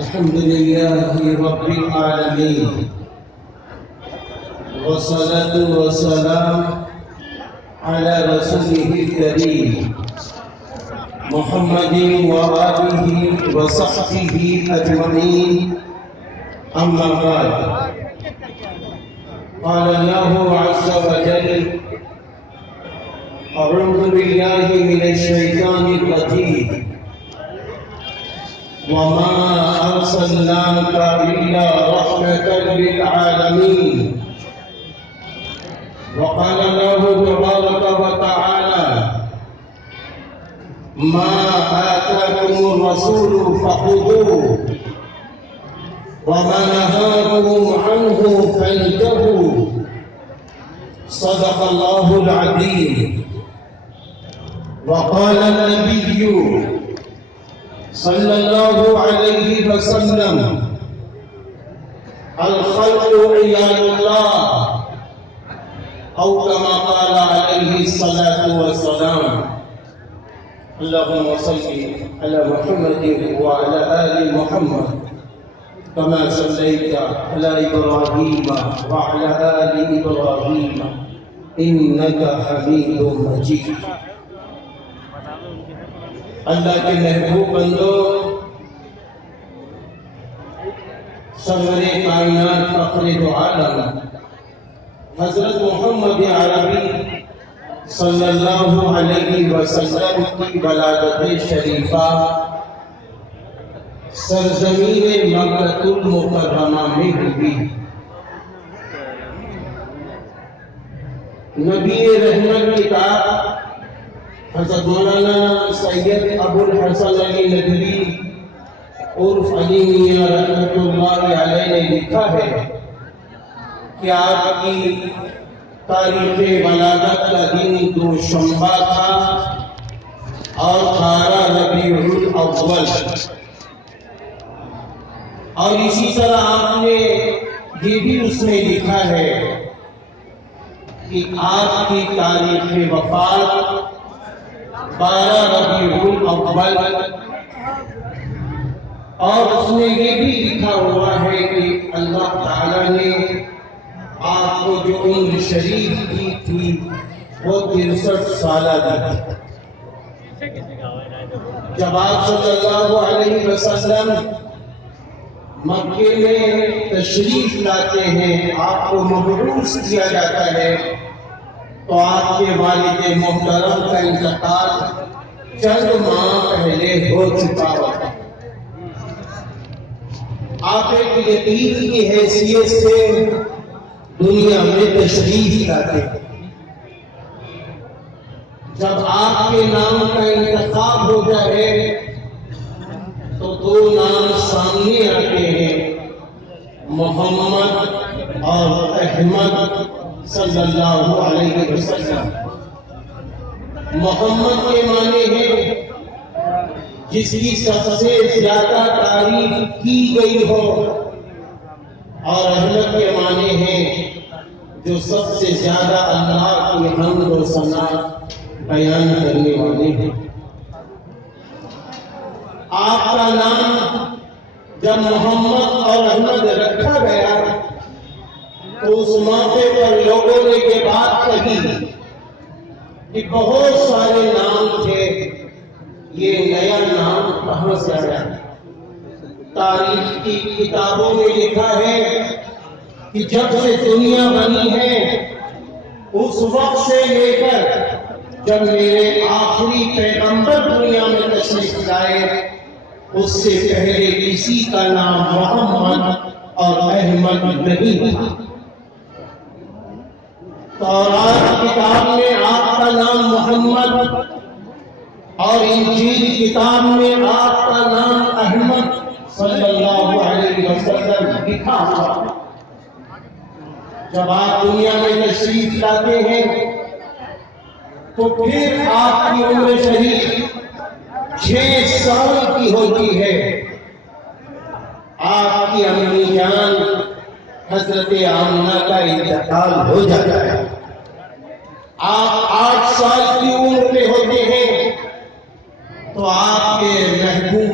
الحمد لله رب العالمين، والصلاة والسلام على رسوله الكريم محمد وآله وصحبه أجمعين. أما بعد، قال الله عز وجل: أعوذ بالله من الشيطان الرجيم، وما أرسلناك إلا رحمة للعالمين. وقال الله تبارك وتعالى: ما آتاكم الرسول فخذوه وما نهاكم عنه فانتهوا. صدق الله العظيم. وقال النبي صلى الله عليه وسلم: الخلق عيال الله، أو كما قال عليه الصلاة والسلام. اللهم صل على محمد وعلى آل محمد كما صليت على إبراهيم وعلى آل إبراهيم إنك حميد مجيد. اللہ کے محبوب بندو، سرور کائنات فخر دو عالم حضرت محمد عربی صلی اللہ علیہ وسلم کی ولادت شریفہ سرزمین مکہ المکرمہ میں ہوئی. نبی رحمت کتاب حضرت مولانا سید ابو الحسن علی ندوی عرف علی میاں رحمۃ اللہ علیہ نے لکھا ہے کہ آپ کی تاریخ ولادت کا دن دوشنبہ تھا اور 12 ربیع الاول، اور اسی طرح آپ نے یہ بھی اس میں لکھا ہے کہ آپ کی تاریخ وفات 12 ربیع الاول، اور اس میں یہ بھی لکھا ہوا ہے کہ اللہ تعالیٰ نے آپ کو جو عمر شریف کی تھی وہ 63 سالہ دی. جب آپ صلی اللہ علیہ وسلم مکے میں تشریف لاتے ہیں، آپ کو مبعوث کیا جاتا ہے، تو آپ کے والد محترم کا انتقال چند ماہ پہلے ہو چکا ہوتا. آپ ایک یتیم کی حیثیت سے دنیا میں تشریف لاتے ہیں. جب آپ کے نام کا انتخاب ہو جائے تو 2 نام سامنے آتے ہیں، محمد اور احمد صلی اللہ علیہ وسلم. محمد کے معنی ہے جس کی سب سے زیادہ تعریف کی گئی ہو، اور احمد کے معنی ہے جو سب سے زیادہ اللہ کی حمد و ثنا بیان کرنے والے ہیں. آپ کا نام جب محمد اور احمد رکھا گیا تو اس موقع پر لوگوں نے یہ بات کہی کہ بہت سارے نام تھے، یہ نیا نام کہاں سے آیا؟ تاریخ کی کتابوں میں لکھا ہے کہ جب سے دنیا بنی ہے اس وقت سے لے کر جب میرے آخری پیغمبر دنیا میں تشریف لائے اس سے پہلے کسی کا نام محمد اور احمد نہیں تھا. تورات کتاب میں آپ کا نام محمد اور انجیل کتاب میں آپ کا نام احمد صلی اللہ علیہ وسلم لکھا ہوا. جب آپ دنیا میں تشریف لاتے ہیں تو پھر آپ کی عمر شریف 6 سال کی ہوتی ہے. آپ کی امی جان حضرت آمنہ کا انتقال ہو جاتا ہے. آپ 8 سال کی عمر میں ہوتے ہیں تو آپ کے محبوب